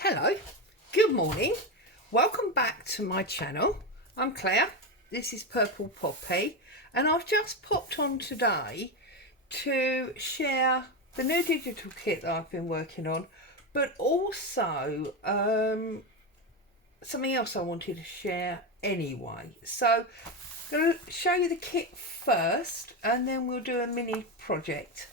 Hello, good morning, welcome back to my channel. I'm Claire, this is Purple Poppy, and I've just popped on today to share the new digital kit that I've been working on, but also something else I wanted to share anyway. So I'm going to show you the kit first and then we'll do a mini project.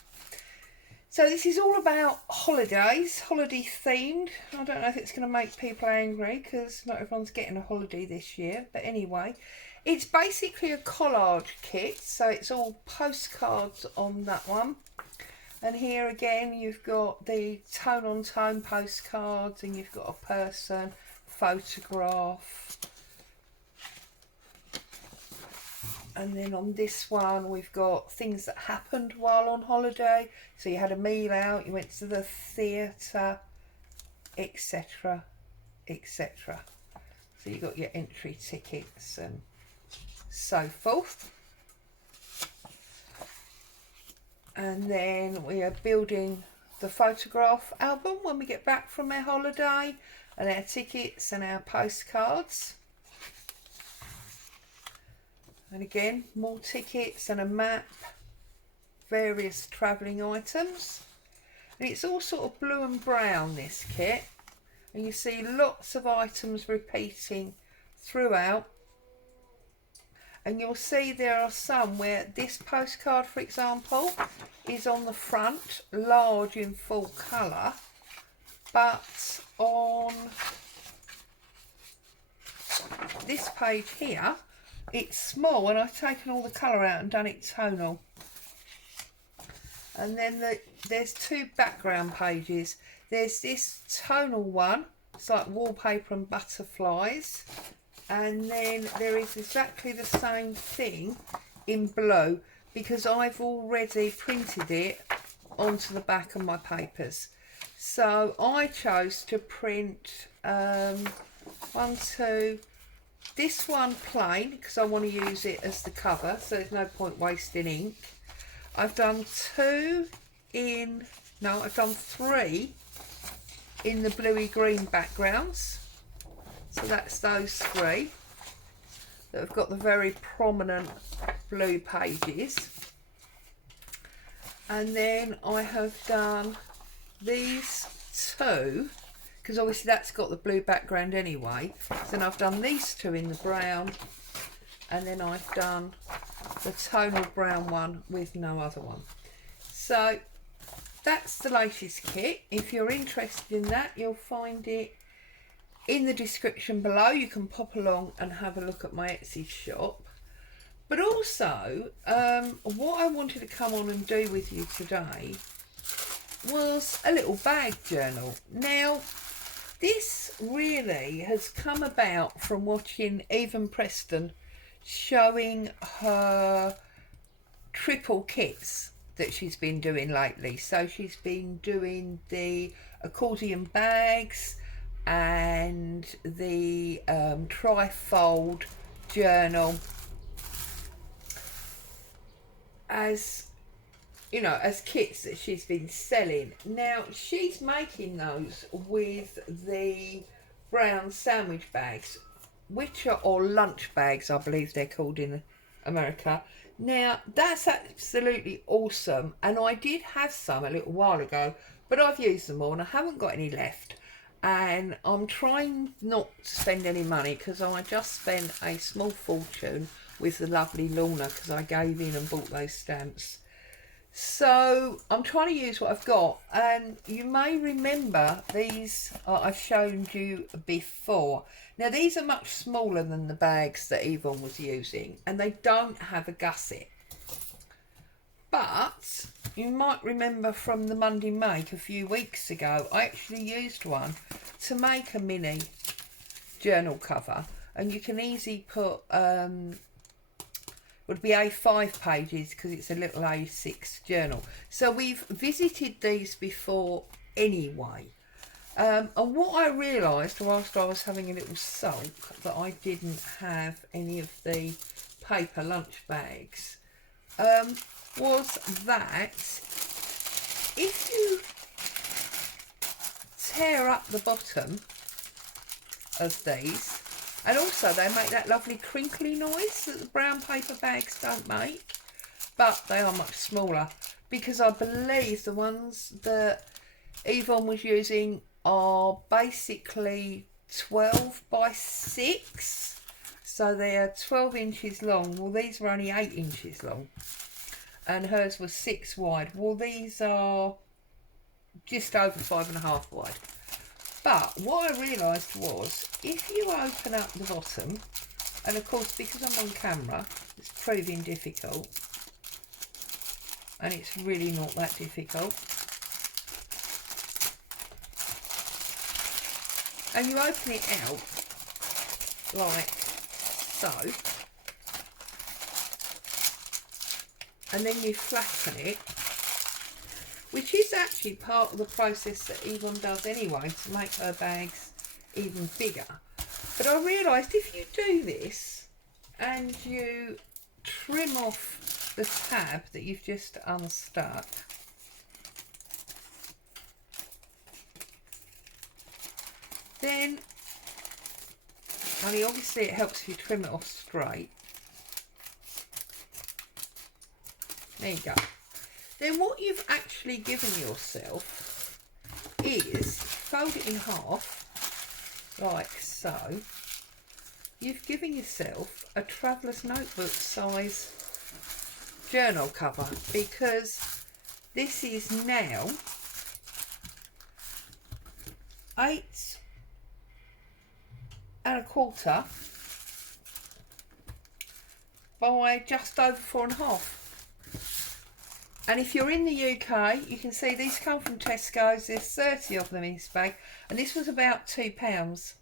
So this is all about holidays, holiday themed. I don't know if it's going to make people angry because not everyone's getting a holiday this year. But anyway, it's basically a collage kit. So it's all postcards on that one. And here again, you've got the tone on tone postcards and you've got a person, photograph. And then on this one, we've got things that happened while on holiday. So you had a meal out, you went to the theatre, etc, etc. So you got your entry tickets and so forth. And then we are building the photograph album when we get back from our holiday, and our tickets and our postcards. And again, more tickets and a map, various travelling items. And it's all sort of blue and brown, this kit. And you see lots of items repeating throughout. And you'll see there are some where this postcard, for example, is on the front, large in full colour. But on this page here, it's small, and I've taken all the colour out and done it tonal. And then there's two background pages. There's this tonal one, it's like wallpaper and butterflies. And then there is exactly the same thing in blue, because I've already printed it onto the back of my papers. So I chose to print this one plain because I want to use it as the cover, so there's no point wasting ink. I've done three in the bluey green backgrounds. So that's those three that have got the very prominent blue pages. And then I have done these two, because obviously that's got the blue background anyway. Then I've done these two in the brown, and then I've done the tonal brown one with no other one. So that's the latest kit. If you're interested in that, you'll find it in the description below. You can pop along and have a look at my Etsy shop. But also, what I wanted to come on and do with you today was a little bag journal. Now, this really has come about from watching Yvonne Preston showing her triple kits that she's been doing lately. So she's been doing the accordion bags and the trifold journal as, you know, as kits that she's been selling. Now she's making those with the brown sandwich bags, which are, or lunch bags I believe they're called in America. Now that's absolutely awesome, and I did have some a little while ago, but I've used them all and I haven't got any left. And I'm trying not to spend any money because I just spent a small fortune with the lovely Lorna because I gave in and bought those stamps. So I'm trying to use what I've got, and you may remember these I've shown you before. Now these are much smaller than the bags that Yvonne was using, and they don't have a gusset. But you might remember from the Monday Make a few weeks ago, I actually used one to make a mini journal cover, and you can easily put would be A5 pages because it's a little A6 journal. So we've visited these before anyway. And what I realised whilst I was having a little sulk that I didn't have any of the paper lunch bags was that if you tear up the bottom of these, and also they make that lovely crinkly noise that the brown paper bags don't make, but they are much smaller, because I believe the ones that Yvonne was using are basically 12 by 6, so they're 12 inches long. Well, these were only 8 inches long and hers was 6 wide. Well, these are just over 5.5 wide. But what I realised was, if you open up the bottom, and of course because I'm on camera it's proving difficult, and it's really not that difficult, and you open it out like so, and then you flatten it, which is actually part of the process that Yvonne does anyway to make her bags even bigger. But I realised if you do this and you trim off the tab that you've just unstuck, then, only obviously it helps if you trim it off straight. There you go. Then what you've actually given yourself is, fold it in half, like so. You've given yourself a traveller's notebook size journal cover, because this is now 8.25 by just over 4.5. And if you're in the UK, you can see these come from Tesco's. There's 30 of them in this bag, and this was about £2.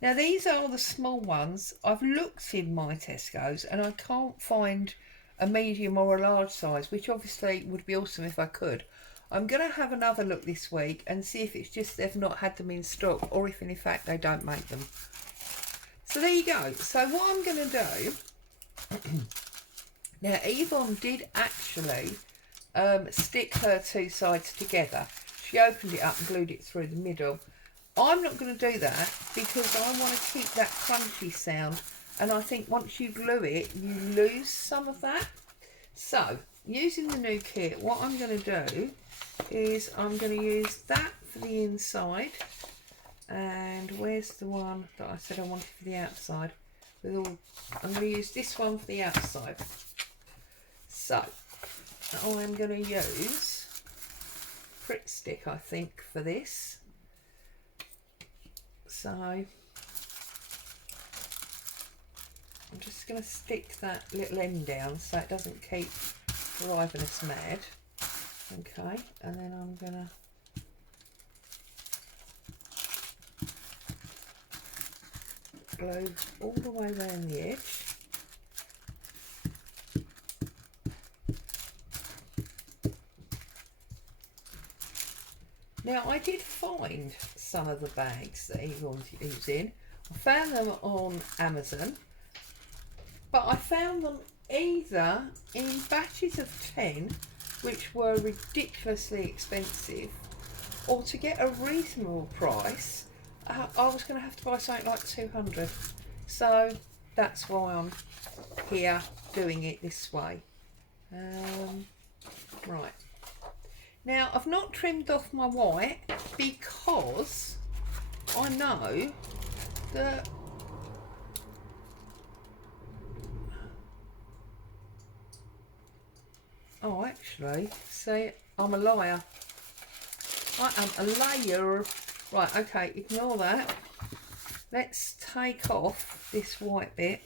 Now these are the small ones. I've looked in my Tesco's and I can't find a medium or a large size, which obviously would be awesome if I could. I'm going to have another look this week and see if it's just they've not had them in stock, or if in fact they don't make them. So there you go. So what I'm going to do, now Yvonne did actually stick her two sides together. She opened it up and glued it through the middle. I'm not going to do that because I want to keep that crunchy sound, and I think once you glue it you lose some of that. So using the new kit, what I'm going to do is I'm going to use that for the inside, and where's the one that I said I wanted for the outside? I'm going to use this one for the outside. So I'm going to use Pritt Stick, I think, for this. So I'm just going to stick that little end down so it doesn't keep driving us mad. Okay, and then I'm going to glue all the way around the edge. Now I did find some of the bags that Yvonne's using. I found them on Amazon, but I found them either in batches of 10, which were ridiculously expensive, or to get a reasonable price, I was going to have to buy something like 200. So that's why I'm here doing it this way. Right. Now, I've not trimmed off my white because I know that oh, actually, see, I'm a liar. I am a liar. Right, okay, ignore that. Let's take off this white bit,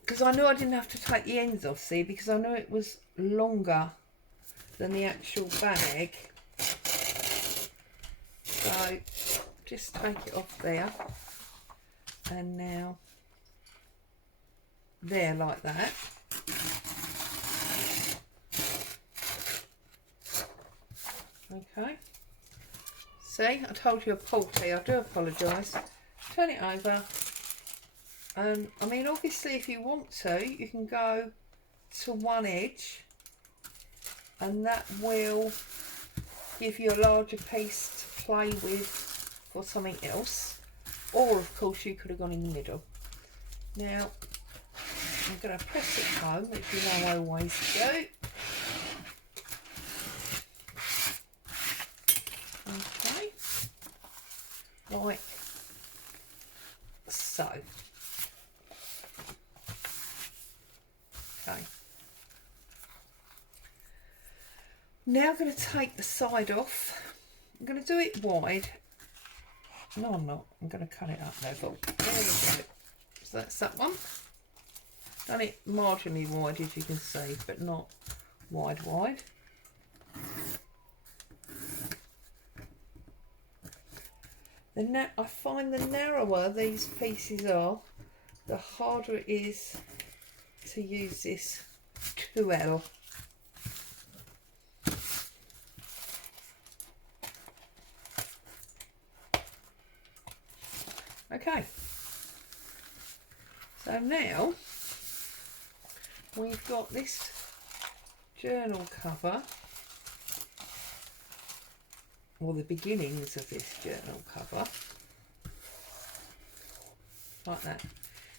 because I knew I didn't have to take the ends off, see, because I knew it was longer than the actual bag. So just take it off there, and now there, like that. Okay, see, I told you a faulty, I do apologise. Turn it over, and I mean obviously if you want to you can go to one edge, and that will give you a larger piece to play with for something else, or of course you could have gone in the middle. Now I'm going to press it home, as you know I always do. Okay, like so. Okay. Now I'm going to take the side off. I'm going to do it wide. No, I'm not. I'm going to cut it up level. There we go. So that's that one. Done it marginally wide, as you can see, but not wide. I find the narrower these pieces are, the harder it is to use this 2L. Okay, so now we've got this journal cover, or the beginnings of this journal cover, like that.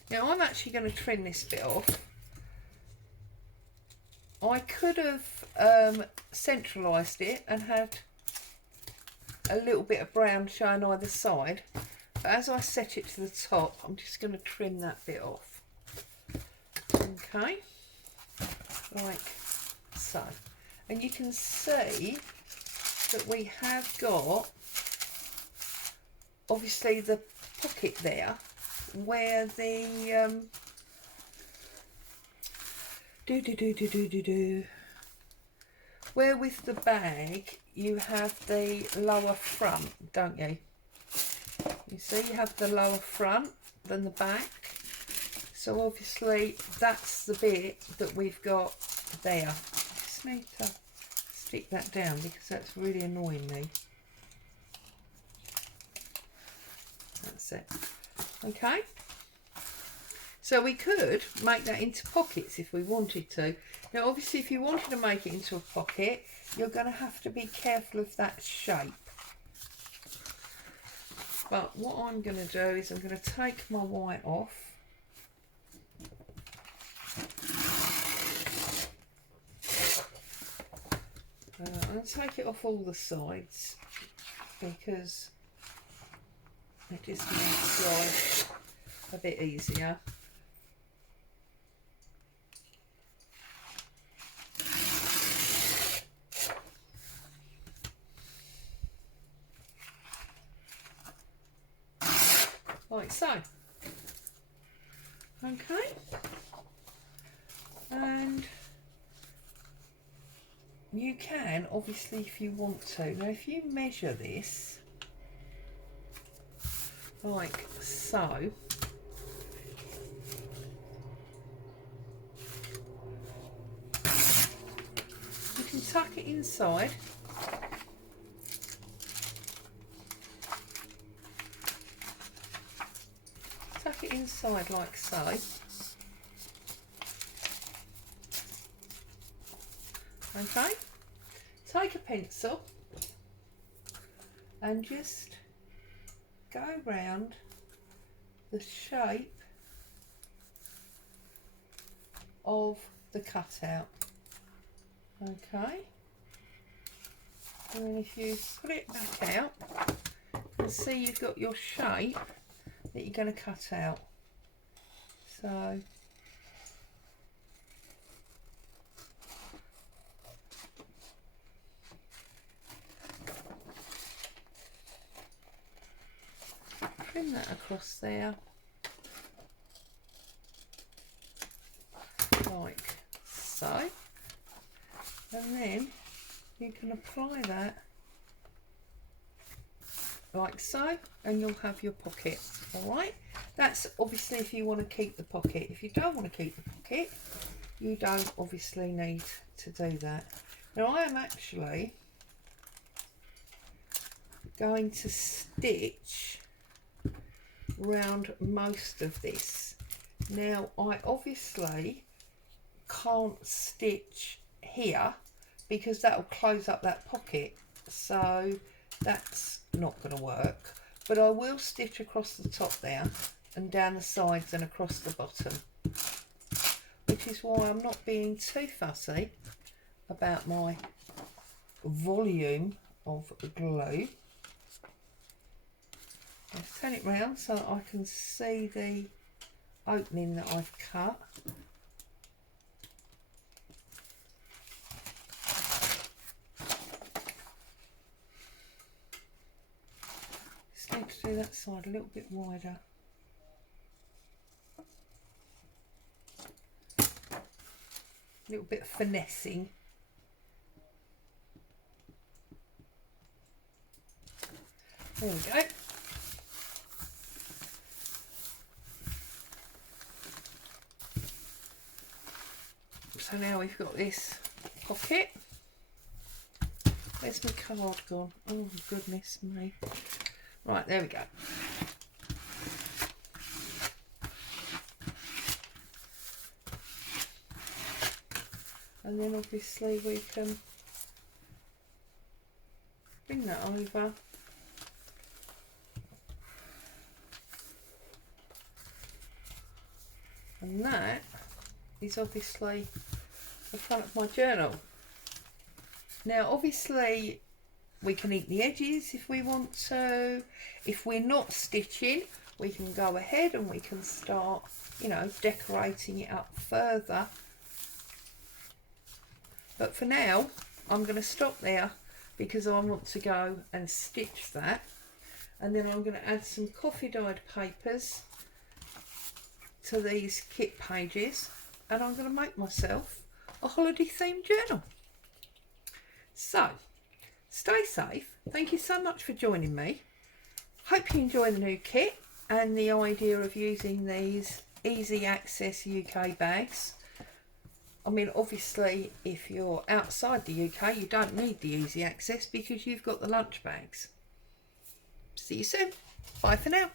Now I'm actually going to trim this bit off. I could have centralised it and had a little bit of brown showing either side, but as I set it to the top, I'm just going to trim that bit off. Okay, like so. And you can see that we have got obviously the pocket there where the where with the bag you have the lower front, don't you? You see you have the lower front than the back, so obviously that's the bit that we've got there. I just need to stick that down because that's really annoying me. That's it. Okay, so we could make that into pockets if we wanted to. Now obviously if you wanted to make it into a pocket, you're going to have to be careful of that shape. But what I'm going to do is I'm going to take my white off. I'm going to take it off all the sides because it just makes life a bit easier. Like so. Okay. And you can, obviously, if you want to. Now, if you measure this, like so, you can tuck it inside. Tuck it inside like so. Okay, take a pencil and just go round the shape of the cutout. Okay, and then if you put it back out, you can see you've got your shape that you're going to cut out. So trim that across there like so, and then you can apply that like so, and you'll have your pocket. All right, that's obviously if you want to keep the pocket. If you don't want to keep the pocket, you don't obviously need to do that. Now I am actually going to stitch round most of this. Now I obviously can't stitch here because that will close up that pocket, so that's not going to work, but I will stitch across the top there and down the sides and across the bottom, which is why I'm not being too fussy about my volume of glue. Let's turn it round so that I can see the opening that I've cut. Just need to do that side a little bit wider. A little bit of finessing. There we go. So now we've got this pocket. Where's my card gone? Oh goodness me. Right, there we go. And then obviously we can bring that over. And that is obviously the front of my journal. Now obviously we can ink the edges if we want to. If we're not stitching, we can go ahead and we can start, you know, decorating it up further. But for now, I'm going to stop there because I want to go and stitch that. And then I'm going to add some coffee dyed papers to these kit pages, and I'm going to make myself a holiday themed journal. So stay safe. Thank you so much for joining me. Hope you enjoy the new kit and the idea of using these easy access UK bags. I mean, obviously if you're outside the UK you don't need the easy access because you've got the lunch bags. See you soon. Bye for now.